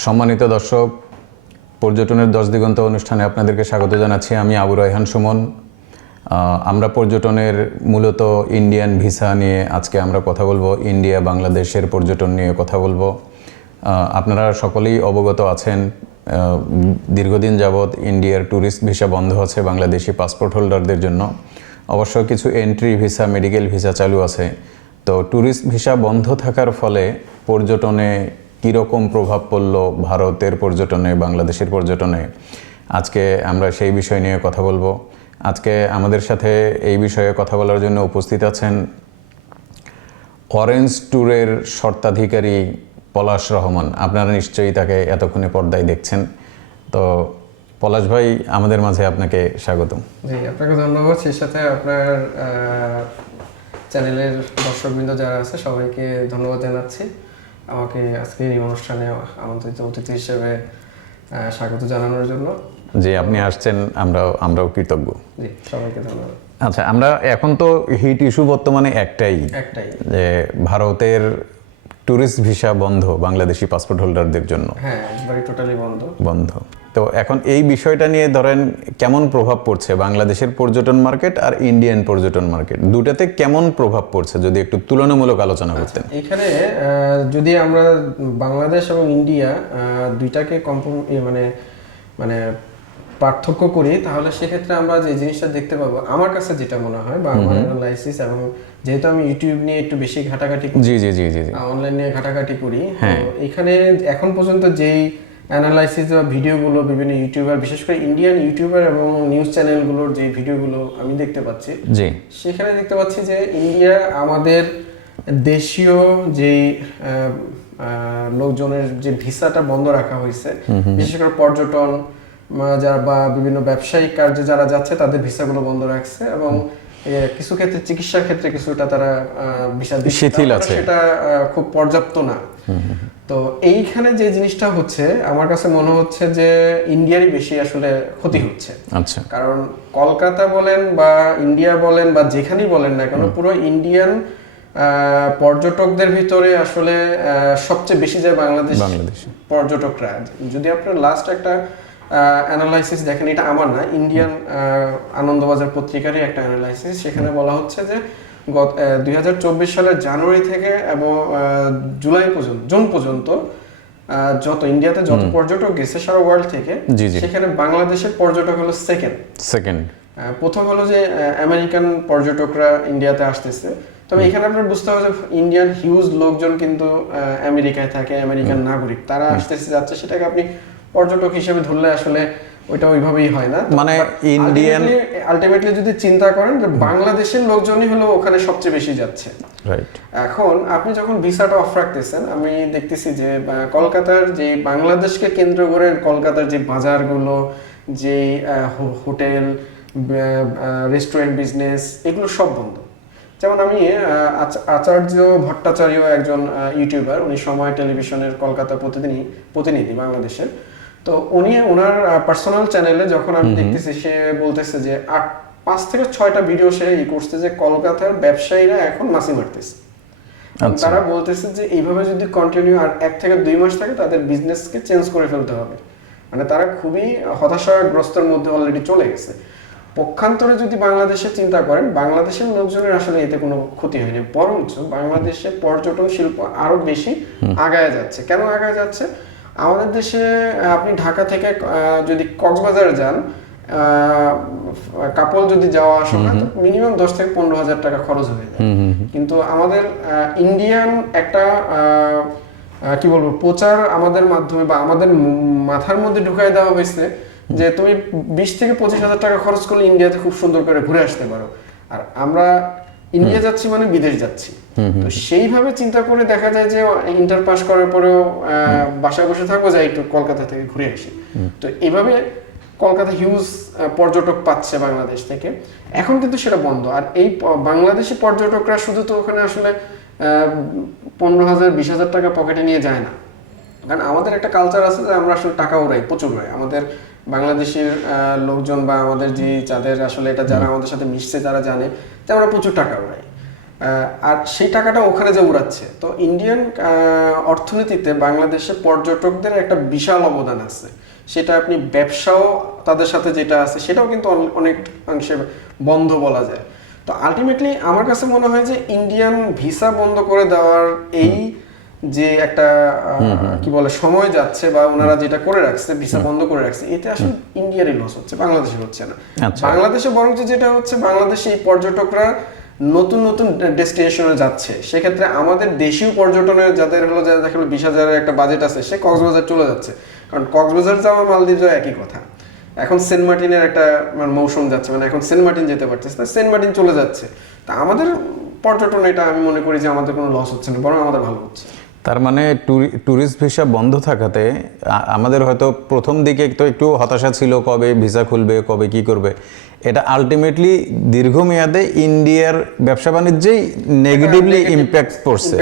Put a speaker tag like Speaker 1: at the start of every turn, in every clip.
Speaker 1: সম্মানিত দর্শক, পর্যটনের দশ দিগন্ত অনুষ্ঠানে আপনাদেরকে স্বাগত জানাচ্ছি। আমি আবু রায়হান সুমন। আমরা পর্যটনের মূলত ইন্ডিয়ান ভিসা নিয়ে আজকে আমরা কথা বলব, ইন্ডিয়া, বাংলাদেশের পর্যটন নিয়ে কথা বলব। আপনারা সকলেই অবগত আছেন দীর্ঘদিন যাবৎ ইন্ডিয়ার ট্যুরিস্ট ভিসা বন্ধ আছে বাংলাদেশি পাসপোর্ট হোল্ডারদের জন্য। অবশ্য কিছু এন্ট্রি ভিসা, মেডিকেল ভিসা চালু আছে। তো ট্যুরিস্ট ভিসা বন্ধ থাকার ফলে পর্যটনে কীরকম প্রভাব পড়ল ভারতের পর্যটনে, বাংলাদেশের পর্যটনে? আজকে আমরা সেই বিষয় নিয়ে কথা বলব। আজকে আমাদের সাথে এই বিষয়ে কথা বলার জন্য উপস্থিত আছেন অরেঞ্জ ট্যুরের শর্তাধিকারী পলাশ রহমান। আপনারা নিশ্চয়ই তাকে এতক্ষণে পর্দায় দেখছেন। তো পলাশ ভাই, আমাদের মাঝে আপনাকে স্বাগতম।
Speaker 2: জি, আপনাকে ধন্যবাদ। সেই সাথে আপনার চ্যানেলের দর্শকবৃন্দ যারা আছে, সবাইকে ধন্যবাদ জানাচ্ছি। আমাকে আজকে এই অনুষ্ঠানে আমন্ত্রিত অতিথি হিসেবে স্বাগত জানানোর জন্য।
Speaker 1: যে আপনি আসছেন আমরাও আমরাও কৃতজ্ঞ।
Speaker 2: জি সবাইকে ধন্যবাদ।
Speaker 1: আচ্ছা আমরা এখন তো হিট ইস্যু বর্তমানে একটাই।
Speaker 2: একটাই।
Speaker 1: যে ভারতের ট্যুরিস্ট ভিসা বন্ধ বাংলাদেশি পাসপোর্ট হোল্ডারদের জন্য।
Speaker 2: হ্যাঁ একবারে টোটালি বন্ধ।
Speaker 1: বন্ধ। তো এখন এই বিষয়টা নিয়ে ধরেন কেমন প্রভাব পড়ছে? বাংলাদেশের পর্যটন মার্কেট আর ইন্ডিয়ান পর্যটন মার্কেট। দুটাতে কেমন প্রভাব পড়ছে? যদি একটু তুলনামূলক আলোচনা করতেন।
Speaker 2: এখানে যদি আমরা বাংলাদেশ এবং ইন্ডিয়া দুইটাকে কম্পো মানে মানে পার্থক্য করি তাহলে সেক্ষেত্রে আমরা যে জিনিসটা দেখতে পাবো আমার কাছে যেটা মনে হয় বা আমার অ্যানালাইসিস এবং যেহেতু আমি ইউটিউব নিয়ে একটু বেশি ঘাটাঘাটি
Speaker 1: জি জি জি জি জি।
Speaker 2: অনলাইন নিয়ে ঘাটাঘাটি করি
Speaker 1: হ্যাঁ।
Speaker 2: এখানে এখন পর্যন্ত যেই অ্যানালাইসিস বা ভিডিওগুলো বিভিন্ন ইউটিউবার বিশেষ করে ইন্ডিয়ান ইউটিউবার এবং নিউজ চ্যানেলগুলোর যে ভিডিওগুলো আমি দেখতে পাচ্ছি
Speaker 1: জি।
Speaker 2: সেখানে দেখতে পাচ্ছি যে ইন্ডিয়া আমাদের দেশীয় যে লোকজনের যে ভিসাটা বন্ধ রাখা হয়েছে বিশেষ করে পর্যটন যারা বা বিভিন্ন ব্যবসায়িক কার্যে যারা যাচ্ছে তাদের ভিসাগুলো বন্ধ রাখছে এবং কিছু ক্ষেত্রে চিকিৎসার ক্ষেত্রে কিছুটা তারা বিশাল
Speaker 1: শিথিল আছে।
Speaker 2: সেটা খুব পর্যাপ্ত না। তো এইখানে যে জিনিসটা হচ্ছে আমার কাছে মনে হচ্ছে যে ইন্ডিয়ারই বেশি আসলে ক্ষতি হচ্ছে।
Speaker 1: আচ্ছা।
Speaker 2: কারণ কলকাতা বলেন বা ইন্ডিয়া বলেন বা যেখানেই বলেন না কেন পুরো ইন্ডিয়ান পর্যটকদের ভিতরে আসলে আহ, সবচেয়ে বেশি যায় বাংলাদেশ
Speaker 1: বাংলাদেশে।
Speaker 2: পর্যটকরা যদি আপনার লাস্ট একটা অ্যানালাইসিস দেখেন এটা আমার না ইন্ডিয়ান আনন্দবাজার পত্রিকারই একটা অ্যানালাইসিস সেখানে বলা হচ্ছে যে গত দুই হাজার চব্বিশ সালের জানুয়ারি থেকে এবং জুলাই পর্যন্ত জুন পর্যন্ত যত ইন্ডিয়াতে যত পর্যটক গেছে সারা ওয়ার্ল্ড থেকে। সেখানে বাংলাদেশের পর্যটক হলো সেকেন্ড
Speaker 1: সেকেন্ড
Speaker 2: প্রথম হলো যে আমেরিকান পর্যটকরা ইন্ডিয়াতে আসতেছে। তবে এখানে আপনার বুঝতে হবে যে ইন্ডিয়ান হিউজ লোকজন কিন্তু আমেরিকায় থাকে আমেরিকান নাগরিক। তারা আসতেছে যাচ্ছে সেটাকে আপনি পর্যটক হিসেবে ধরলে আসলে ওইটা ওইভাবেই হয় না।
Speaker 1: মানে Indian-
Speaker 2: আলটিমেটলি যদি চিন্তা করেন যে বাংলাদেশের লোকজনই হলো ওখানে সবচেয়ে বেশি যাচ্ছে।
Speaker 1: রাইট
Speaker 2: এখন আপনি যখন ভিসাটা অফ রাখতেছেন আমি দেখতেছি যে কলকাতার যে বাংলাদেশকে কেন্দ্র করে কলকাতার যে বাজারগুলো যে হোটেল রেস্টুরেন্ট বিজনেস এগুলো সব বন্ধ। যেমন আমি আচার্য ভট্টাচার্য একজন ইউটিউবার উনি সময় টেলিভিশনের কলকাতা প্রতিদিনই প্রতিনিধি বাংলাদেশের। তো উনি ওনার পার্সোনাল চ্যানেলে যখন আমি দেখতেছি সে বলতেছে যে আট পাঁচ থেকে ছয়টা ভিডিও সে ই করছে যে কলকাতার ব্যবসায়ীরা এখন মাসি মারতেছে।
Speaker 1: আচ্ছা।
Speaker 2: তারা বলতেছে যে এইভাবে যদি কন্টিনিউ আর এক থেকে দুই মাস থাকে তাদের বিজনেসকে চেঞ্জ করে ফেলতে হবে। মানে তারা খুবই হতাশাগ্রস্তের মধ্যে অলরেডি চলে গেছে। পক্ষান্তরে যদি বাংলাদেশে চিন্তা করেন বাংলাদেশের লোকজনের আসলে এতে কোনো ক্ষতি হয়নি। বরঞ্চ বাংলাদেশে পর্যটন শিল্প আরও বেশি আগায় যাচ্ছে। কেন আগায় যাচ্ছে? আমাদের দেশে আপনি ঢাকা থেকে যদি কক্সবাজার যান কাপল যদি যাওয়া আসা তো মিনিমাম দশ থেকে পনেরো হাজার টাকা খরচ হয়ে যায়। কিন্তু আমাদের ইন্ডিয়ান একটা কি বলব প্রচার আমাদের মাধ্যমে বা আমাদের মাথার মধ্যে ঢুকাই দেওয়া হয়েছে যে তুমি বিশ থেকে পঁচিশ হাজার টাকা খরচ করলে ইন্ডিয়াতে খুব সুন্দর করে ঘুরে আসতে পারো। আর আমরা ইন্ডিয়া যাচ্ছি মানে বিদেশ যাচ্ছি। তো সেইভাবে চিন্তা করে দেখা যায় যে ইন্টার পাস করার পরেও বাসায় বসে থাকব যাই একটু কলকাতা থেকে ঘুরে আসি। তো এভাবে কলকাতা হিউজ পর্যটক পাচ্ছে বাংলাদেশ থেকে। এখন কিন্তু সেটা বন্ধ। আর এই বাংলাদেশি পর্যটকরা শুধু তো ওখানে আসলে পনেরো হাজার বিশ হাজার টাকা পকেটে নিয়ে যায় না। কারণ আমাদের একটা কালচার আছে যে আমরা আসলে টাকা উড়াই প্রচুর উড়াই। আমাদের বাংলাদেশের আহ, লোকজন বা আমাদের যে যাদের আসলে এটা যারা আমাদের সাথে মিশছে যারা জানে যে আমরা প্রচুর টাকা উড়াই আর সেই টাকাটা ওখানে যে উড়াচ্ছে, তো ইন্ডিয়ান অর্থনীতিতে বাংলাদেশে পর্যটকদের একটা বিশাল অবদান আছে। সেটা আপনি ব্যবসাও তাদের সাথে যেটা আছে, সেটাও কিন্তু অন- অনেক অংশে বন্ধ বলা যায়। তো আলটিমেটলি আমার কাছে মনে হয় যে ইন্ডিয়ান ভিসা বন্ধ করে দেওয়ার এই যে একটা কি বলে সময় যাচ্ছে বা ওনারা যেটা করে রাখছে ভিসা বন্ধ করে রাখছে এতে আসলে ইন্ডিয়ারই লস হচ্ছে বাংলাদেশের হচ্ছে না।
Speaker 1: আচ্ছা।
Speaker 2: বাংলাদেশে বরঞ্চ যেটা হচ্ছে বাংলাদেশে এই পর্যটকরা নতুন নতুন ডেস্টিনেশনে যাচ্ছে। সেক্ষেত্রে আমাদের দেশীয় পর্যটনের যাদের হলো যাদের দেখা বিশ হাজারের একটা বাজেট আছে সে কক্সবাজার চলে যাচ্ছে। কারণ কক্সবাজার যাওয়া মালদ্বীপ যাওয়া একই কথা। এখন সেন্ট মার্টিনের একটা মানে মৌসুম যাচ্ছে মানে এখন সেন্ট মার্টিন যেতে পারতেছে না সেন্ট মার্টিন চলে যাচ্ছে। তা আমাদের পর্যটন এটা আমি মনে করি যে আমাদের কোনো লস হচ্ছে না বরং আমাদের ভালো হচ্ছে।
Speaker 1: তার মানে ট্যুরি- ট্যুরিস্ট ভিসা বন্ধ থাকাতে আমাদের হয়তো প্রথম দিকে তো একটু হতাশা ছিল কবে ভিসা খুলবে কবে কি করবে। এটা আলটিমেটলি দীর্ঘমেয়াদে ইন্ডিয়ার ব্যবসা বাণিজ্যেই নেগেটিভলি ইম্প্যাক্ট পড়ছে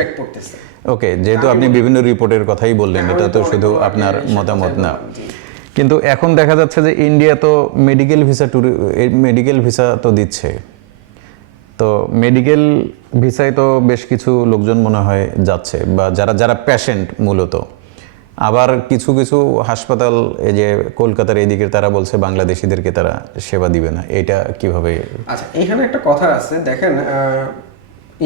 Speaker 1: ওকে যেহেতু আপনি বিভিন্ন রিপোর্টের কথাই বললেন এটা তো শুধু আপনার মতামত না। কিন্তু এখন দেখা যাচ্ছে যে ইন্ডিয়া তো মেডিকেল ভিসা মেডিকেল ভিসা তো দিচ্ছে। তো মেডিকেল ভিসায় তো বেশ কিছু লোকজন মনে হয় যাচ্ছে বা যারা যারা পেশেন্ট মূলত। আবার কিছু কিছু হাসপাতাল, এই যে কলকাতার এইদিকে তারা বলছে বাংলাদেশিদেরকে তারা সেবা দিবে না। এটা কীভাবে?
Speaker 2: আচ্ছা এখানে একটা কথা আছে। দেখেন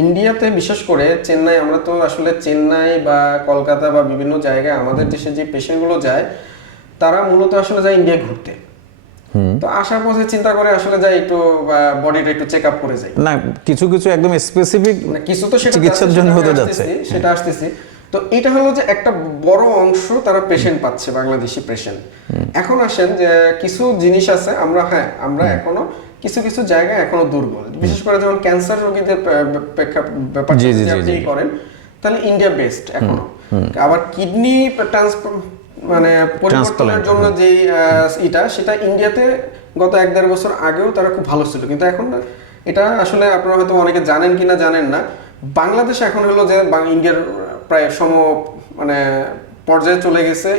Speaker 2: ইন্ডিয়াতে বিশেষ করে চেন্নাই, আমরা তো আসলে চেন্নাই বা কলকাতা বা বিভিন্ন জায়গায় আমাদের দেশে যে পেশেন্টগুলো যায়, তারা মূলত আসলে যায় ইন্ডিয়া ঘুরতে। তো আসার পথে চিন্তা করে আসলে যায় একটু বডিটা একটু চেক আপ করে যায়
Speaker 1: না কিছু কিছু একদম স্পেসিফিক
Speaker 2: মানে কিছু তো সেটা
Speaker 1: চিকিৎসার জন্য হতে যাচ্ছে।
Speaker 2: সেটা আসতেছি। তো এটা হলো যে একটা বড় অংশ তারা পেশেন্ট পাচ্ছে বাংলাদেশি পেশেন্ট এখন আসেন যে কিছু জিনিস আছে আমরা হ্যাঁ আমরা এখনও কিছু কিছু জায়গায় এখনও দুর্বল। বিশেষ করে যেমন ক্যান্সার রোগীদের
Speaker 1: জি।
Speaker 2: করেন তাহলে ইন্ডিয়া বেস্ট এখনও। আবার কিডনি মানে পরিবর্তনের জন্য যে এটা সেটা ইন্ডিয়াতে গত এক দেড় বছর আগেও তারা খুব ভালো ছিল। কিন্তু এখন না এটা আসলে আপনারা হয়তো অনেকে জানেন কিনা জানেন না। বাংলাদেশ এখন হলো যে ইন্ডিয়ার প্রায় সম মানে পর্যায়ে চলে গেছে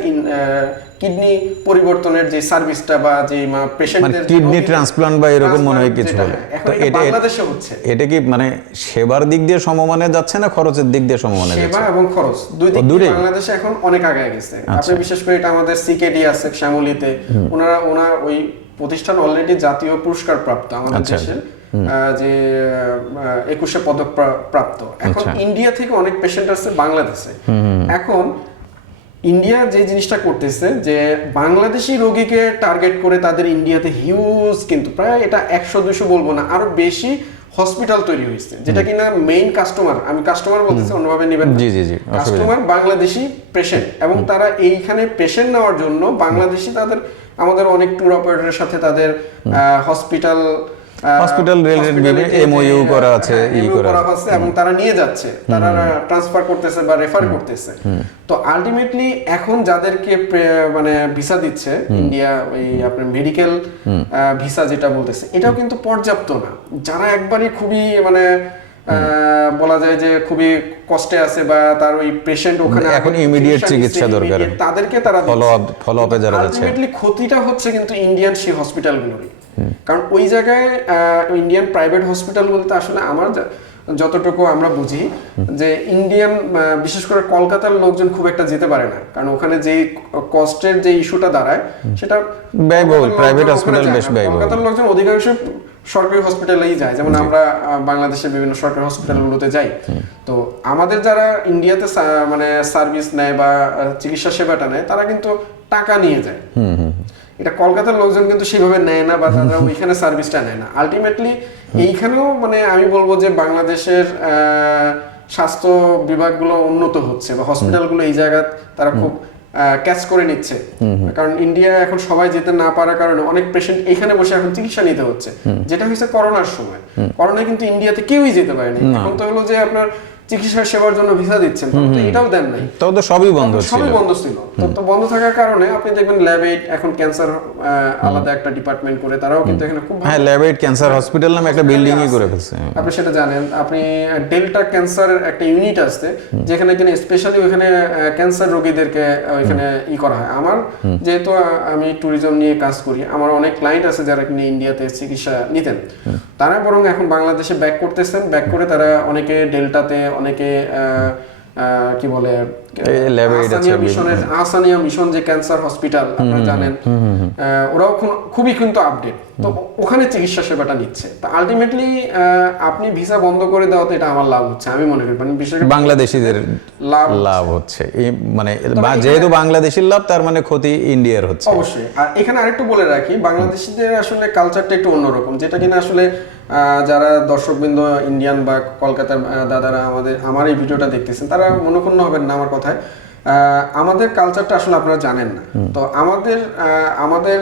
Speaker 2: কিডনি পরিবর্তনের যে সার্ভিসটা বা যে পেশেন্টদের
Speaker 1: কিডনি ট্রান্সপ্লান্ট বা এরকম মনে হয় কিছু হলো। তো
Speaker 2: এটা বাংলাদেশে হচ্ছে।
Speaker 1: এটা কি মানে সেবার দিক দিয়ে সমমানে যাচ্ছে না খরচের দিক দিয়ে সমমানে যাচ্ছে?
Speaker 2: সেবা এবং খরচ দুই দিক দিয়ে বাংলাদেশে এখন অনেক আগে গেছে।
Speaker 1: আচ্ছা।
Speaker 2: আপনি বিশেষ করে এটা আমাদের সিকেডি আছে শ্যামলিতে ওনারা ওনার ওই প্রতিষ্ঠান অলরেডি জাতীয় পুরস্কার প্রাপ্ত আমাদের
Speaker 1: আচ্ছা।
Speaker 2: দেশের যে একুশে পদক প্রাপ্ত। এখন
Speaker 1: আচ্ছা।
Speaker 2: ইন্ডিয়া থেকে অনেক পেশেন্ট আছে বাংলাদেশে। এখন ইন্ডিয়া যে জিনিসটা করতেছে যে বাংলাদেশি রোগীকে টার্গেট করে তাদের ইন্ডিয়াতে হিউজ কিন্তু প্রায় এটা একশো দুশো বলব না আরও বেশি হসপিটাল তৈরি হয়েছে যেটা কিনা মেইন কাস্টমার আমি কাস্টমার বলতেছি অন্যভাবে নেবেন
Speaker 1: জি, জি, জি,
Speaker 2: কাস্টমার বাংলাদেশি পেশেন্ট এবং তারা এইখানে পেশেন্ট নেওয়ার জন্য বাংলাদেশি তাদের আমাদের অনেক ট্যুর অপারেটরের সাথে তাদের হসপিটাল
Speaker 1: Related বিভিন্ন MOU করা আছে, ই করা
Speaker 2: আছে। এবং তারা নিয়ে যাচ্ছে তারা ট্রান্সফার করতেছে বা রেফার করতেছে। তো আলটিমেটলি এখন যাদেরকে মানে ভিসা দিচ্ছে ইন্ডিয়া ওই আপনার মেডিকেল ভিসা যেটা বলতেছে এটাও কিন্তু পর্যাপ্ত না। যারা একবারই খুবই মানে বলা যায় যে খুবই কষ্টে আছে বা তার ওই পেশেন্ট ওখানে
Speaker 1: এখন
Speaker 2: নিচ্ছে,
Speaker 1: চিকিৎসা দরকার।
Speaker 2: তাদেরকে তারা
Speaker 1: ফলো আপ ফলো আপে যারা
Speaker 2: আলটিমেটলি ক্ষতিটা হচ্ছে কিন্তু ইন্ডিয়ান সেই হসপিটালগুলোরই কারণ ওই জায়গায় ইন্ডিয়ান প্রাইভেট হসপিটাল বলতে আসলে আমার যতটুকু আমরা বুঝি যে ইন্ডিয়ান বিশেষ করে কলকাতার লোকজন খুব একটা যেতে পারে না। কারণ ওখানে যেই কস্টের যে ইস্যুটা দাঁড়ায় সেটা
Speaker 1: ব্যয়বহুল, hospital
Speaker 2: যায়
Speaker 1: বেশ ব্যয়বহুল।
Speaker 2: কলকাতার লোকজন অধিকাংশ সরকারি হসপিটালেই যায়। যেমন আমরা বাংলাদেশের বিভিন্ন সরকারি হসপিটালগুলোতে যাই। তো আমাদের যারা ইন্ডিয়াতে মানে সার্ভিস নেয় বা চিকিৎসা সেবাটা নেয় তারা কিন্তু টাকা নিয়ে যায়। এটা কলকাতার লোকজন কিন্তু সেভাবে নেয় না বা তারা ওইখানে সার্ভিসটা নেয় না। আলটিমেটলি এইখানেও মানে আমি বলব যে বাংলাদেশের স্বাস্থ্য বিভাগগুলো উন্নত হচ্ছে বা হসপিটালগুলো এই জায়গা তারা খুব ক্যাচ করে নিচ্ছে। কারণ ইন্ডিয়া এখন সবাই যেতে না পারার কারণে অনেক পেশেন্ট এখানে বসে এখন চিকিৎসা নিতে হচ্ছে। যেটা হয়েছে করোনার সময়। করোনায় কিন্তু ইন্ডিয়াতে কেউই যেতে পারেনি। এখন তো হলো যে আপনার চিকিৎসা সেবার জন্য ভিসা দিচ্ছেন। তো এটাও দেন নাই।
Speaker 1: তো তো সবই বন্ধ ছিল
Speaker 2: সবই বন্ধ ছিল। তো বন্ধ থাকার কারণে আপনি দেখবেন ল্যাবে এখন ক্যান্সার আলাদা একটা ডিপার্টমেন্ট করে তারাও কিন্তু এখানে খুব
Speaker 1: হ্যাঁ ল্যাবেট ক্যান্সার হসপিটাল নামে একটা বিল্ডিংই করে ফেলছে।
Speaker 2: আপনি সেটা জানেন। আপনি ডেল্টা ক্যান্সারের একটা ইউনিট আছে যেখানে কিনা স্পেশালি ওখানে ক্যান্সার রোগীদেরকে ওইখানে ই করা হয়। আমার যেহেতু আমি ট্যুরিজম নিয়ে কাজ করি আমার অনেক ক্লায়েন্ট আছে যারা কিনা ইন্ডিয়াতে চিকিৎসা নিতেন। তারা বরং এখন বাংলাদেশে ব্যাক করতেছেন। ব্যাক করে তারা অনেকে ডেল্টাতে অনেকে কি বলে মিশনের আহসানিয়া মিশন যে ক্যান্সার হসপিটাল আপনারা জানেন ওরাও খুবই কিন্তু আপডেট তো ওখানে চিকিৎসা সেবাটা নিচ্ছে। তো আলটিমেটলি আপনি ভিসা বন্ধ করে দেওয়াতে এটা আমার লাভ হচ্ছে আমি মনে করি। মানে বিশেষ
Speaker 1: বাংলাদেশিদের
Speaker 2: লাভ
Speaker 1: লাভ হচ্ছে। এই মানে যেহেতু বাংলাদেশের লাভ তার মানে ক্ষতি ইন্ডিয়ার হচ্ছে।
Speaker 2: অবশ্যই। আর এখানে আরেকটু বলে রাখি বাংলাদেশিদের আসলে কালচারটা একটু অন্যরকম। যেটা কিনা আসলে যারা দর্শকবৃন্দ ইন্ডিয়ান বা কলকাতার দাদারা আমাদের আমার এই ভিডিওটা দেখতেছেন তারা মনোক্ষুণ্ণ হবেন না আমার কথায় আমাদের কালচারটা আসলে আপনারা জানেন না। তো আমাদের আমাদের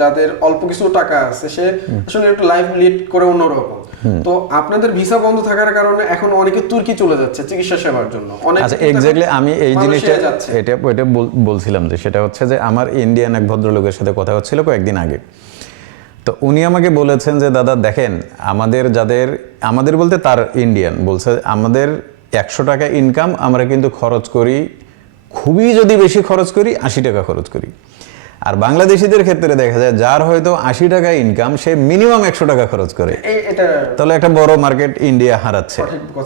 Speaker 2: যাদের অল্প কিছু টাকা আছে সে আসলে একটু লাইফ লিড করে অন্যরকম। তো আপনাদের ভিসা বন্ধ থাকার কারণে এখন অনেকে তুর্কি চলে যাচ্ছে চিকিৎসা সেবার জন্য। অনেকে
Speaker 1: আচ্ছা এক্স্যাক্টলি আমি এই জিনিসটা এটা এটা বলছিলাম যে সেটা হচ্ছে যে আমার ইন্ডিয়ান এক ভদ্রলোকের সাথে কথা হচ্ছিল কয়েকদিন আগে। তো উনি আমাকে বলেছেন যে দাদা দেখেন আমাদের যাদের আমাদের বলতে তার ইন্ডিয়ান বলছে আমাদের একশো টাকা ইনকাম আমরা কিন্তু খরচ করি খুবই যদি বেশি খরচ করি আশি টাকা খরচ করি। আর বাংলাদেশিদের ক্ষেত্রে দেখা যায় যার হয়তো আশি টাকা ইনকাম সে মিনিমাম একশো টাকা খরচ করে। তাহলে একটা বড় মার্কেট ইন্ডিয়া হারাচ্ছে।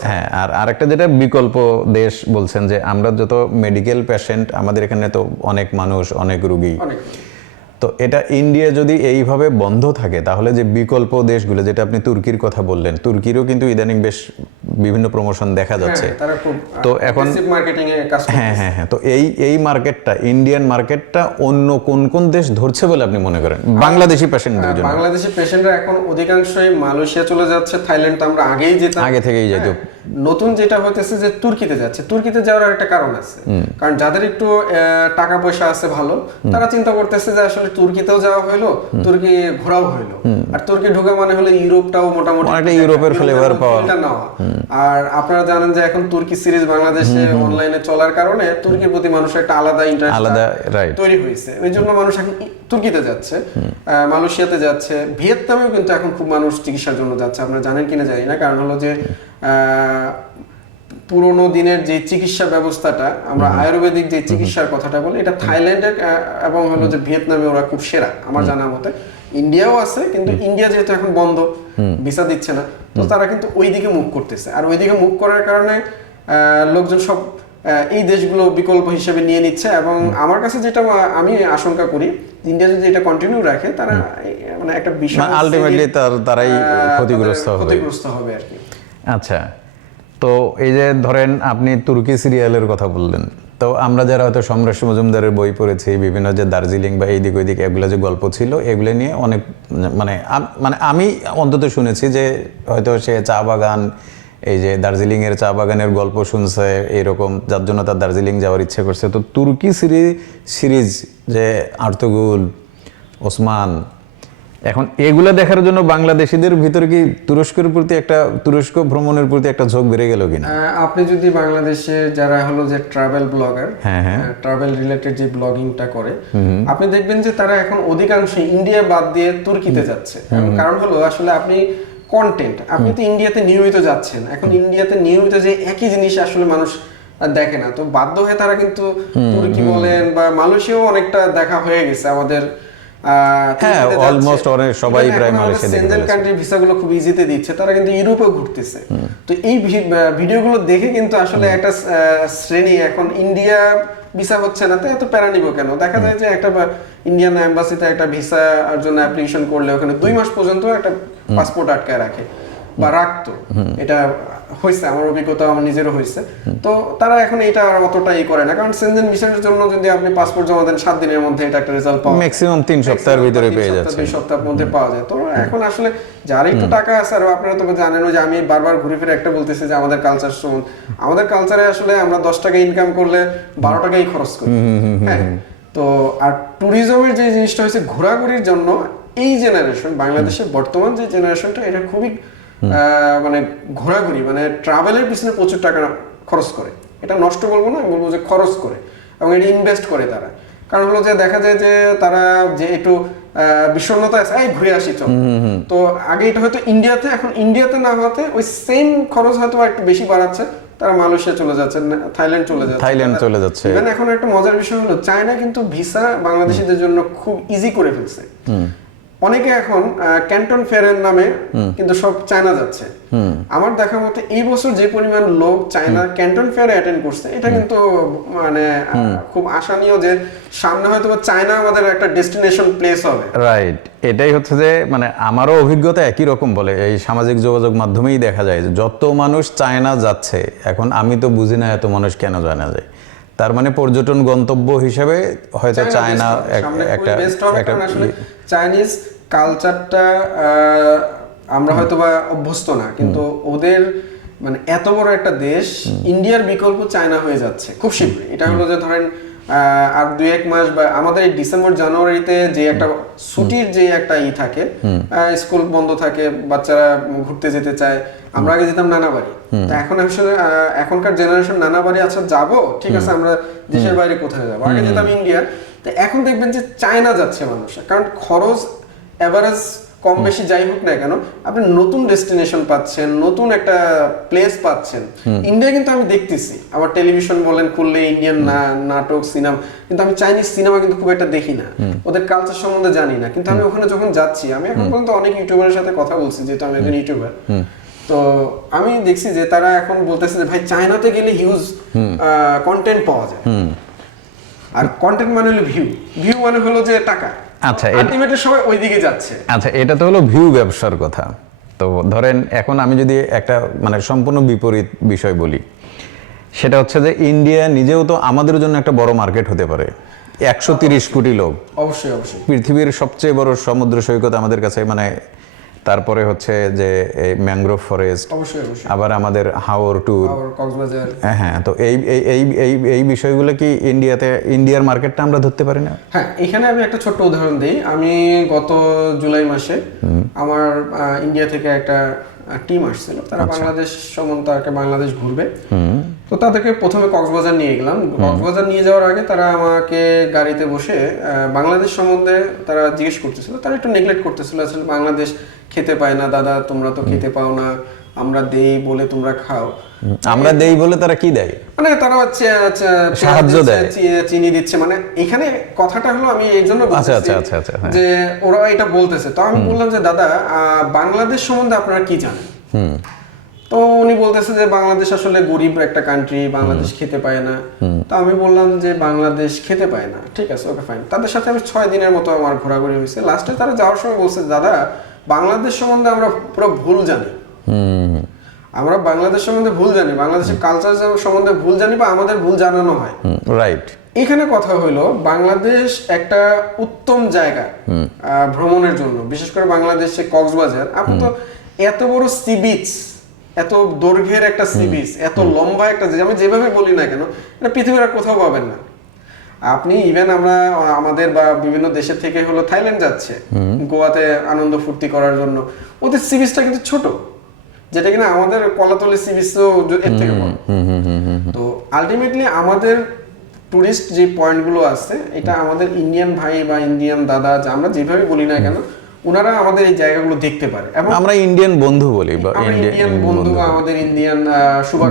Speaker 1: হ্যাঁ আর আরেকটা যেটা বিকল্প দেশ বলছেন যে আমরা যত মেডিকেল পেশেন্ট আমাদের এখানে তো অনেক মানুষ অনেক রুগী। তো এটা ইন্ডিয়া যদি এইভাবে বন্ধ থাকে তাহলে যে বিকল্প দেশগুলো যেটা আপনি তুর্কির কথা বললেন তুর্কিরও কিন্তু ইদানিং বেশ বিভিন্ন প্রমোশন দেখা যাচ্ছে।
Speaker 2: হ্যাঁ, খুব
Speaker 1: তো এখন- হ্যাঁ হ্যাঁ হ্যাঁ তো এই এই মার্কেটটা ইন্ডিয়ান মার্কেটটা অন্য কোন কোন দেশ ধরছে বলে আপনি মনে করেন? বাংলাদেশি পেশেন্টদের জন্য।
Speaker 2: বাংলাদেশি পেশেন্টরা এখন অধিকাংশই মালয়েশিয়া চলে যাচ্ছে থাইল্যান্ড আমরা আগেই যেতাম।
Speaker 1: আগে থেকেই যেত।
Speaker 2: হ্যাঁ, নতুন যেটা হইতেছে যে তুর্কিতে যাচ্ছে। তুর্কিতে যাওয়ার একটা কারণ আছে। কারণ যাদের একটু টাকা পয়সা আছে ভালো তারা চিন্তা করতেছে যে আসলে তুর্কিতেও যাওয়া হইল তুর্কি ঘোরাও হইল। আর তুর্কি ঢোকা মানে হলো ইউরোপটাও মোটামুটি একটা
Speaker 1: ইউরোপের
Speaker 2: মতো
Speaker 1: পাওয়া।
Speaker 2: আর আপনারা জানেন যে এখন তুর্কি সিরিজ বাংলাদেশে অনলাইনে চলার কারণে তুর্কির প্রতি মানুষের একটা আলাদা ইন্টারেস্ট
Speaker 1: আলাদা রাইট
Speaker 2: তৈরি হয়েছে। ওই জন্য মানুষ এখন তুর্কিতে যাচ্ছে। মালয়েশিয়াতে যাচ্ছে। ভিয়েতনামেও কিন্তু এখন খুব মানুষ চিকিৎসার জন্য যাচ্ছে। আপনারা জানেন কিনা জানি না। কারণ হলো যে পুরোনো দিনের যে চিকিৎসা ব্যবস্থাটা আমরা আয়ুর্বেদিক যে চিকিৎসার কথাটা বলি এটা থাইল্যান্ডের এবং হলো যে ভিয়েতনামে ওরা খুব সেরা আমার জানা মতে। ইন্ডিয়াও আছে কিন্তু ইন্ডিয়া যেহেতু এখন বন্ধ ভিসা দিচ্ছে না তো তারা কিন্তু ওই দিকে মুভ করতেছে। আর ওই দিকে মুভ করার কারণে লোকজন সব এই দেশগুলো বিকল্প হিসেবে নিয়ে নিচ্ছে এবং আমার কাছে যেটা আমি আশঙ্কা করি ইন্ডিয়া যদি এটা কন্টিনিউ রাখে তারা মানে একটা বিশাল
Speaker 1: আলটিমেটলি তার তারাই ক্ষতিগ্রস্ত হবে।
Speaker 2: ক্ষতিগ্রস্ত হবে আর কি।
Speaker 1: আচ্ছা তো এই যে ধরেন আপনি তুর্কি সিরিয়ালের কথা বললেন, তো আমরা যারা হয়তো সম্রাট মজুমদারের বই পড়েছি, বিভিন্ন যে দার্জিলিং বা এইদিক ওইদিক এগুলো যে গল্প ছিল, এগুলো নিয়ে অনেক মানে মানে আমি অন্তত শুনেছি যে হয়তো সে চা বাগান, এই যে দার্জিলিং এর চা বাগানের গল্প শুনছে, এরকম, যার জন্য তার দার্জিলিং যাওয়ার ইচ্ছে করছে। তো তুর্কি সিরিজ সিরিজ যে আর্তগুল, ওসমান এখন এগুলা দেখার জন্য বাংলাদেশিদের ভিতরে কি তুরস্কের প্রতি একটা তুরস্ক ভ্রমণের প্রতি একটা ঝোঁক বেড়ে গেল কিনা?
Speaker 2: আপনি যদি বাংলাদেশে যারা হলো যে ট্রাভেল ব্লগার
Speaker 1: হ্যাঁ, হ্যাঁ।
Speaker 2: ট্রাভেল রিলেটেড যে ব্লগিংটা করে আপনি দেখবেন যে তারা এখন অধিকাংশ ইন্ডিয়া বাদ দিয়ে তুর্কিতে যাচ্ছে। কারণ হলো আসলে আপনি কন্টেন্ট আপনি তো ইন্ডিয়াতে নিয়মিত যাচ্ছেন। এখন ইন্ডিয়াতে নিয়মিত যে একই জিনিস আসলে মানুষ দেখে না। তো বাধ্য হয়ে তারা কিন্তু তুর্কি বলেন বা মালয়েশিয়াও অনেকটা দেখা হয়ে গেছে আমাদের
Speaker 1: হ্যাঁ, almost অনেক সবাই প্রায় মালয়েশিয়া।
Speaker 2: কান্ট্রির ভিসাগুলো খুব ইজিতে দিচ্ছে। তারা কিন্তু ইউরোপেও ঘুরতেছে। তো এই ভিডিওগুলো দেখে কিন্তু আসলে একটা শ্রেণি এখন ইন্ডিয়া ভিসা হচ্ছে না তো এত প্যারা নিব কেন? দেখা যায় যে একটা ইন্ডিয়ান এম্বাসিতে একটা ভিসা জন্য অ্যাপ্লিকেশন করলে ওখানে দুই মাস পর্যন্ত একটা পাসপোর্ট আটকায় রাখে বা রাখতো। এটা হয়েছে আমার অভিজ্ঞতা আমার নিজেরও হয়েছে তো তারা এখন এটা আর অতটা ই করে না কারণ সেনজেন ভিসার জন্য যদি আপনি পাসপোর্ট জমা দেন সাত দিনের মধ্যে এটা একটা রেজাল্ট পাওয়া
Speaker 1: ম্যাক্সিমাম তিন সপ্তাহের ভিতরে পেয়ে যাচ্ছে
Speaker 2: দুই সপ্তাহের মধ্যে পাওয়া যায়। তো এখন আসলে যার একটু টাকা আছে আর আপনারা তো জানেন যে আমি বারবার ঘুরে ফিরে একটা বলতেছি যে আমাদের কালচার শুনুন আমাদের কালচারে আসলে আমরা দশ টাকা ইনকাম করলে বারো টাকাই খরচ করি। হ্যাঁ? তো আর ট্যুরিজমের যে জিনিসটা হয়েছে ঘোরাঘুরির জন্য এই জেনারেশন বাংলাদেশের বর্তমান যে জেনারেশনটা এটা খুবই মানে ঘোরাঘুরি মানে ট্রাভেলের পিছনে প্রচুর টাকা খরচ করে। এটা নষ্ট বলব না আমি বলব যে খরচ করে এবং এটা ইনভেস্ট করে তারা। কারণ হলো যে দেখা যায় যে তারা যে একটু বিষণ্ণতা আছে এই ঘুরে আসি চল। তো আগে এটা হয়তো ইন্ডিয়াতে এখন ইন্ডিয়াতে না হতে ওই সেম খরচ হয়তো একটু বেশি বাড়াচ্ছে। তারা মালয়েশিয়া চলে যাচ্ছে থাইল্যান্ড চলে যাচ্ছে।
Speaker 1: থাইল্যান্ড চলে যাচ্ছে।
Speaker 2: Even এখন একটা মজার বিষয় হলো চায়না কিন্তু ভিসা বাংলাদেশিদের জন্য খুব ইজি করে ফেলছে। অনেকে এখন ক্যান্টন ফেয়ারের নামে কিন্তু সব চায়না যাচ্ছে। আমার দেখা মতে এই বছর যে পরিমাণ লোক চায়না ক্যান্টন ফেয়ারে অ্যাটেন্ড করছে এটা কিন্তু মানে খুব আশানীয় যে সামনে হয়তো চায়না আমাদের একটা ডেস্টিনেশন প্লেস হবে।
Speaker 1: রাইট এটাই হচ্ছে যে মানে আমারও অভিজ্ঞতা একই রকম বলে। এই সামাজিক যোগাযোগ মাধ্যমেই দেখা যায় যে যত মানুষ চায়না যাচ্ছে এখন আমি তো বুঝি না এত মানুষ কেন যায় না যায়। তার মানে পর্যটন গন্তব্য হিসেবে হয়তো চায়না একটা একটা
Speaker 2: চাইনিজ কালচারটা আমরা হয়তো বা অভ্যস্ত না কিন্তু ওদের মানে এত বড় একটা দেশ ইন্ডিয়ার বিকল্প চায়না হয়ে যাচ্ছে খুব শীঘ্রই। এটা হলো যে ধরেন আর দুই এক মাস বা আমাদের এই ডিসেম্বর জানুয়ারিতে যে একটা ছুটির যে একটা ই থাকে স্কুল বন্ধ থাকে বাচ্চারা ঘুরতে যেতে চায় আমরা আগে যেতাম নানা বাড়ি তা এখন আসলে এখনকার জেনারেশন নানা বাড়ি আচ্ছা যাব ঠিক আছে আমরা দেশের বাইরে কোথায় যাব? আগে যেতাম ইন্ডিয়া। তো এখন দেখবেন যে চায়না যাচ্ছে মানুষ কারণ খরচ এভারেজ কম বেশি যাই হোক না কেন আপনি নতুন ডেস্টিনেশন পাচ্ছেন নতুন একটা প্লেস পাচ্ছেন। ইন্ডিয়া কিন্তু আমি দেখতেছি। আমার টেলিভিশন বলেন খুললে ইন্ডিয়ান নাটক সিনেমা কিন্তু আমি চাইনিজ সিনেমা কিন্তু খুব একটা দেখি না। ওদের কালচার সম্বন্ধে জানি না। কিন্তু আমি ওখানে যখন যাচ্ছি আমি এখন পর্যন্ত অনেক ইউটিউবারের সাথে কথা বলছি যেহেতু আমি একজন ইউটিউবার তো আমি দেখছি যে তারা এখন বলতেছে যে ভাই চায়নাতে গেলে হিউজ কন্টেন্ট পাওয়া যায়। আর কন্টেন্ট মানে হলো ভিউ ভিউ মানে হলো যে টাকা।
Speaker 1: আচ্ছা,
Speaker 2: আলটিমেটলি সবাই ওইদিকে যাচ্ছে।
Speaker 1: আচ্ছা এটা তো হলো ভিউ ব্যবসার কথা। তো ধরেন এখন আমি যদি একটা মানে সম্পূর্ণ বিপরীত বিষয় বলি সেটা হচ্ছে যে ইন্ডিয়া নিজেও তো আমাদের জন্য একটা বড় মার্কেট হতে পারে। একশো তিরিশ কোটি লোক।
Speaker 2: অবশ্যই অবশ্যই।
Speaker 1: পৃথিবীর সবচেয়ে বড় সমুদ্র সৈকত আমাদের কাছে মানে তারপরে হচ্ছে যে ম্যাংগ্রোভ ফরেস্ট আবার আমাদের হাওর ট্যুর। হ্যাঁ হ্যাঁ তো এই এই এই এই বিষয়গুলো কি ইন্ডিয়াতে ইন্ডিয়ার মার্কেটটা আমরা ধরতে পারি না?
Speaker 2: হ্যাঁ এখানে আমি একটা ছোট্ট উদাহরণ দিই। আমি গত জুলাই মাসে আমার ইন্ডিয়া থেকে একটা টিম আসছিল। তারা বাংলাদেশ সম্বন্ধে আর বাংলাদেশ ঘুরবে। তো তাদেরকে প্রথমে কক্সবাজার নিয়ে গেলাম। কক্সবাজার নিয়ে যাওয়ার আগে তারা আমাকে গাড়িতে বসে বাংলাদেশ সম্বন্ধে তারা জিজ্ঞেস করতেছিল। তারা একটু নেগলেক্ট করতেছিল আসলে বাংলাদেশ খেতে পায় না দাদা তোমরা তো খেতে পাও না আমরা দেই বলে তোমরা খাও।
Speaker 1: আমরা দেই বলে তারা কি দেয়?
Speaker 2: মানে তারা হচ্ছে হচ্ছে
Speaker 1: সাহায্য দেয়।
Speaker 2: চিনি দিচ্ছে মানে এখানে কথাটা হলো আমি এই জন্য বলতেছি
Speaker 1: আচ্ছা, আচ্ছা, আচ্ছা, হ্যাঁ।
Speaker 2: যে ওরা এটা বলতেছে। তো আমি বললাম যে দাদা বাংলাদেশ সম্বন্ধে আপনারা কি জানেন? তো উনি বলতেছে যে বাংলাদেশ আসলে গরিব একটা কান্ট্রি বাংলাদেশ খেতে পায় না। তো আমি বললাম যে বাংলাদেশ খেতে পায় না। ঠিক আছে ওকে ফাইন তাদের সাথে আমি ছয় দিনের মতো আমার ঘোরাঘুরি হয়েছে। লাস্টে তারা যাওয়ার সময় বলছে দাদা বাংলাদেশ সম্বন্ধে আমরা পুরো ভুল জানি। আমরা বাংলাদেশ সম্বন্ধে ভুল জানি বাংলাদেশের কালচার সম্বন্ধে ভুল জানি বা আমাদের ভুল জানানো হয়।
Speaker 1: রাইট
Speaker 2: এখানে কথা হলো বাংলাদেশ একটা উত্তম জায়গা ভ্রমণের জন্য। বিশেষ করে বাংলাদেশে কক্সবাজার। আপনি তো এত বড় সি বিচ এত দৈর্ঘ্যের একটা সি বিচ এত লম্বা একটা জায়গা, আমি যেভাবে বলি না কেন এটা পৃথিবীর আর কোথাও পাবেন না। আপনি ইভেন আমরা আমাদের বা বিভিন্ন দেশের থেকে হলো থাইল্যান্ড যাচ্ছে গোয়াতে আনন্দ ফুর্তি করার জন্য। ওদের সিবিসটা কিন্তু ছোট যেটা কিনা আমাদের কলাতলি সিবিস এর থেকে বড়। তো আলটিমেটলি আমাদের টুরিস্ট যে পয়েন্টগুলো আছে এটা আমাদের ইন্ডিয়ান ভাই বা ইন্ডিয়ান দাদা যা আমরা যেভাবে বলি না কেন ওনারা আমাদের এই জায়গাগুলো দেখতে পারে। এবং
Speaker 1: আমরা ইন্ডিয়ান বন্ধু বলি বা ইন্ডিয়ান
Speaker 2: বন্ধু আমাদের ইন্ডিয়ান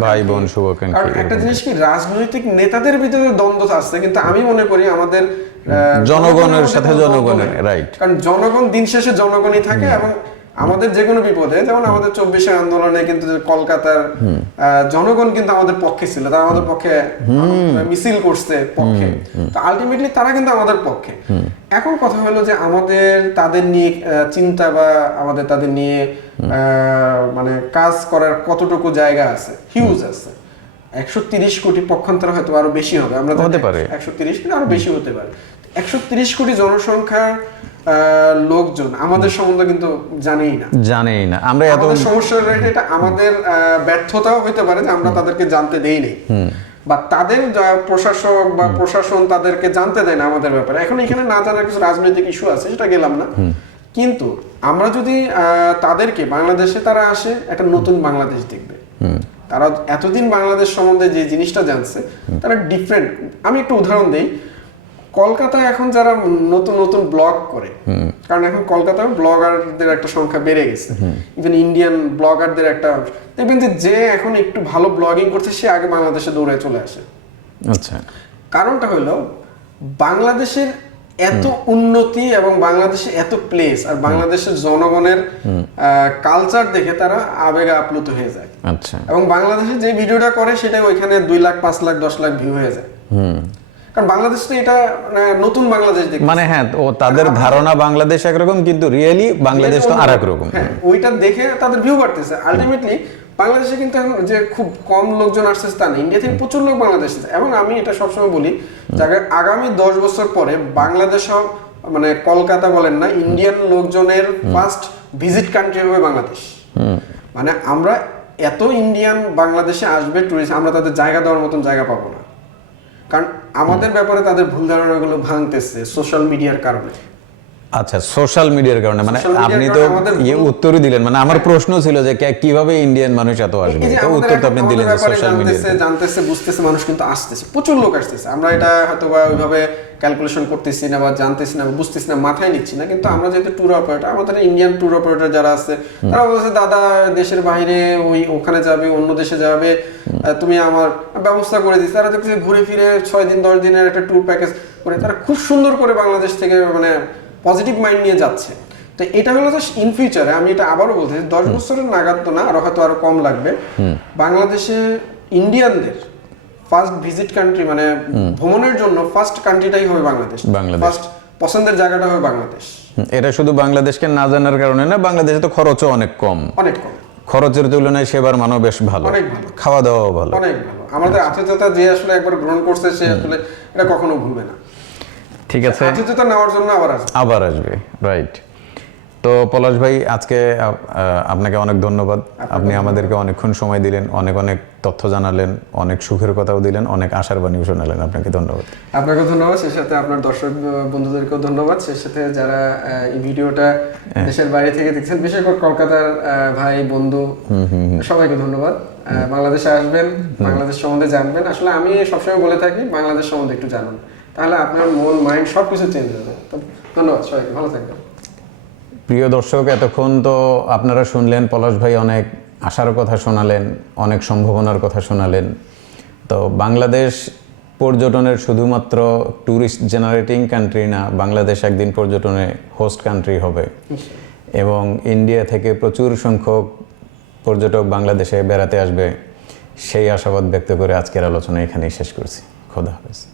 Speaker 1: ভাই বোন শুভাকাঙ্ক্ষী,
Speaker 2: কারণ একটা জিনিস কি রাজনৈতিক নেতাদের ভিতরে দ্বন্দ্ব আছে কিন্তু আমি মনে করি আমাদের
Speaker 1: জনগণের সাথে জনগণের, রাইট
Speaker 2: কারণ জনগণ দিন শেষে জনগণই থাকে এবং আমাদের যে কোনো বিপদে যেমন আমাদের চব্বিশে আন্দোলনে কিন্তু কলকাতার জনগণ কিন্তু আমাদের পক্ষে ছিল তারা আমাদের পক্ষে মিছিল করছে পক্ষে। তো আলটিমেটলি তারা কিন্তু আমাদের পক্ষে। এখন কথা হলো যে আমাদের তাদের নিয়ে চিন্তা বা আমাদের তাদের নিয়ে মানে কাজ করার কতটুকু জায়গা আছে? হিউজ আছে। একশো তিরিশ কোটি পক্ষান্তরে হয়তো আরও বেশি হবে। আমরা
Speaker 1: হতে পারে।
Speaker 2: একশো তিরিশ কিন্তু আরও বেশি হতে পারে। একশো তিরিশ কোটি জনসংখ্যার লোকজন আমাদের সম্বন্ধে কিন্তু জানেই না।
Speaker 1: জানেই না। আমরা এত
Speaker 2: সমস্যা এটা আমাদের ব্যর্থতাও হতে পারে যে আমরা তাদেরকে জানতে দেই নেই। বা তাদের প্রশাসক বা প্রশাসন তাদেরকে জানতে দেয় না আমাদের ব্যাপারে। এখন এখানে না জানার কিছু রাজনৈতিক ইস্যু আছে সেটা গেলাম না। কিন্তু আমরা যদি আহ, তাদেরকে বাংলাদেশে তারা আসে একটা নতুন বাংলাদেশ দেখবে। তারা এতদিন বাংলাদেশ সম্বন্ধে যে জিনিসটা জানছে তারা ডিফারেন্ট আমি একটু উদাহরণ দিই। কলকাতায় এখন যারা নতুন নতুন ব্লগ করে কারণ এখন কলকাতায় ব্লগারদের একটা সংখ্যা বেড়ে গেছে। ইভেন ইন্ডিয়ান ব্লগারদের একটা দেখবেন যে যে এখন একটু ভালো ব্লগিং করছে সে আগে বাংলাদেশে দৌড়ে চলে আসে।
Speaker 1: আচ্ছা।
Speaker 2: কারণটা হলো বাংলাদেশের এত উন্নতি এবং বাংলাদেশে এত প্লেস আর বাংলাদেশের জনগণের কালচার দেখে তারা আবেগে আপ্লুত হয়ে যায়।
Speaker 1: আচ্ছা।
Speaker 2: এবং বাংলাদেশে যে ভিডিওটা করে সেটা ওইখানে দুই লাখ পাঁচ লাখ দশ লাখ ভিউ হয়ে যায়।
Speaker 1: হুম।
Speaker 2: কারণ বাংলাদেশ তো এটা মানে নতুন বাংলাদেশ দেখতে
Speaker 1: মানে হ্যাঁ ও তাদের ধারণা বাংলাদেশ একরকম কিন্তু রিয়েলি বাংলাদেশ তো আর রকম
Speaker 2: হ্যাঁ ওইটা দেখে তাদের ভিউ বাড়তেছে। আলটিমেটলি বাংলাদেশে কিন্তু এখন যে খুব কম লোকজন আসছে তা না ইন্ডিয়া থেকে প্রচুর লোক বাংলাদেশে। এবং আমি এটা সবসময় বলি যাকে আগামী দশ বছর পরে বাংলাদেশ মানে কলকাতা বলেন না ইন্ডিয়ান লোকজনের ফার্স্ট ভিজিট কান্ট্রি হবে বাংলাদেশ। মানে আমরা এত ইন্ডিয়ান বাংলাদেশে আসবে টুরিস্ট আমরা তাদের জায়গা দেওয়ার মতন জায়গা পাবো না। কারণ আমাদের ব্যাপারে তাদের ভুল ধারণাগুলো ভাঙতেছে সোশ্যাল মিডিয়ার কারণে।
Speaker 1: আচ্ছা সোশ্যাল মিডিয়ার কারণে মানে আপনি তো ইয়ে উত্তরই দিলেন মানে আমার প্রশ্ন ছিল যে কীভাবে ইন্ডিয়ান মানুষ এত আসবে? তো উত্তর তো আপনি দিলেন সোশ্যাল মিডিয়া
Speaker 2: জানতেছে জানতেছে বুঝতেছে মানুষ কিন্তু আসতেছে প্রচুর লোক আসতেছে। আমরা এটা হয়তো বা ওইভাবে ক্যালকুলেশন করতেছি না বা জানতেছি না বুঝতেছি না মাথায় নিচ্ছি না। কিন্তু আমরা যেহেতু ট্যুর অপারেটর আমাদের ইন্ডিয়ান ট্যুর অপারেটর যারা আছে তারা বলছে দাদা দেশের বাইরে ওই ওখানে যাবে অন্য দেশে যাবে তুমি আমার ব্যবস্থা করে দিচ্ছি তারা দেখছে ঘুরে ফিরে ছয় দিন দশ দিনের একটা ট্যুর প্যাকেজ করে তারা খুব সুন্দর করে বাংলাদেশ থেকে মানে পজিটিভ মাইন্ড নিয়ে যাচ্ছে। তো এটা হলো ইন ফিউচারে আমি এটা আবারও বলতেছি দশ বছরের নাগাদ তো না আরও হয়তো আরও কম লাগবে। বাংলাদেশে ইন্ডিয়ানদের ফার্স্ট ভিজিট কান্ট্রি মানে ভ্রমণের জন্য ফার্স্ট কান্ট্রিটাই হবে বাংলাদেশ।
Speaker 1: বাংলাদেশ।
Speaker 2: ফার্স্ট পছন্দের জায়গাটা হবে বাংলাদেশ।
Speaker 1: এটা শুধু বাংলাদেশকে না জানার কারণে না বাংলাদেশে তো খরচও অনেক কম।
Speaker 2: অনেক কম।
Speaker 1: খরচের তুলনায় সেবার মানও বেশ ভালো।
Speaker 2: অনেক ভালো।
Speaker 1: খাওয়া দাওয়াও ভালো।
Speaker 2: অনেক ভালো। আমাদের আতিথ্যতা যে আসলে একবার গ্রহণ করছে সে আসলে এটা কখনো ভুলবে না।
Speaker 1: ঠিক আছে?
Speaker 2: আতিথ্যতা নেওয়ার জন্য আবার আসবে।
Speaker 1: আবার আসবে রাইট তো পলাশ ভাই আজকে আপনাকে অনেক ধন্যবাদ। আপনি আমাদেরকে অনেকক্ষণ সময় দিলেন অনেক অনেক তথ্য জানালেন অনেক সুখের কথাও দিলেন অনেক আশার বাণীও শোনালেন। আপনাকে ধন্যবাদ।
Speaker 2: আপনাকে ধন্যবাদ। সেই সাথে আপনার দর্শক বন্ধুদেরকেও ধন্যবাদ। সেই সাথে যারা এই ভিডিওটা দেশের বাইরে থেকে দেখছেন বিশেষ করে কলকাতার ভাই বন্ধু সবাইকে ধন্যবাদ। বাংলাদেশে আসবেন বাংলাদেশ সম্বন্ধে জানবেন। আসলে আমি সবসময় বলে থাকি বাংলাদেশ সম্বন্ধে একটু জানুন। তাহলে আপনার মন মাইন্ড সবকিছু চেঞ্জ হবে তো ধন্যবাদ সবাইকে ভালো থাকবেন।
Speaker 1: প্রিয় দর্শক এতক্ষণ তো আপনারা শুনলেন পলাশ ভাই অনেক আশার কথা শোনালেন অনেক সম্ভাবনার কথা শোনালেন। তো বাংলাদেশ পর্যটনের শুধুমাত্র ট্যুরিস্ট জেনারেটিং কান্ট্রি না বাংলাদেশ একদিন পর্যটনে হোস্ট কান্ট্রি হবে। এবং ইন্ডিয়া থেকে প্রচুর সংখ্যক পর্যটক বাংলাদেশে বেড়াতে আসবে সেই আশাবাদ ব্যক্ত করে আজকের আলোচনা এখানেই শেষ করছি। খোদা হাফেজ।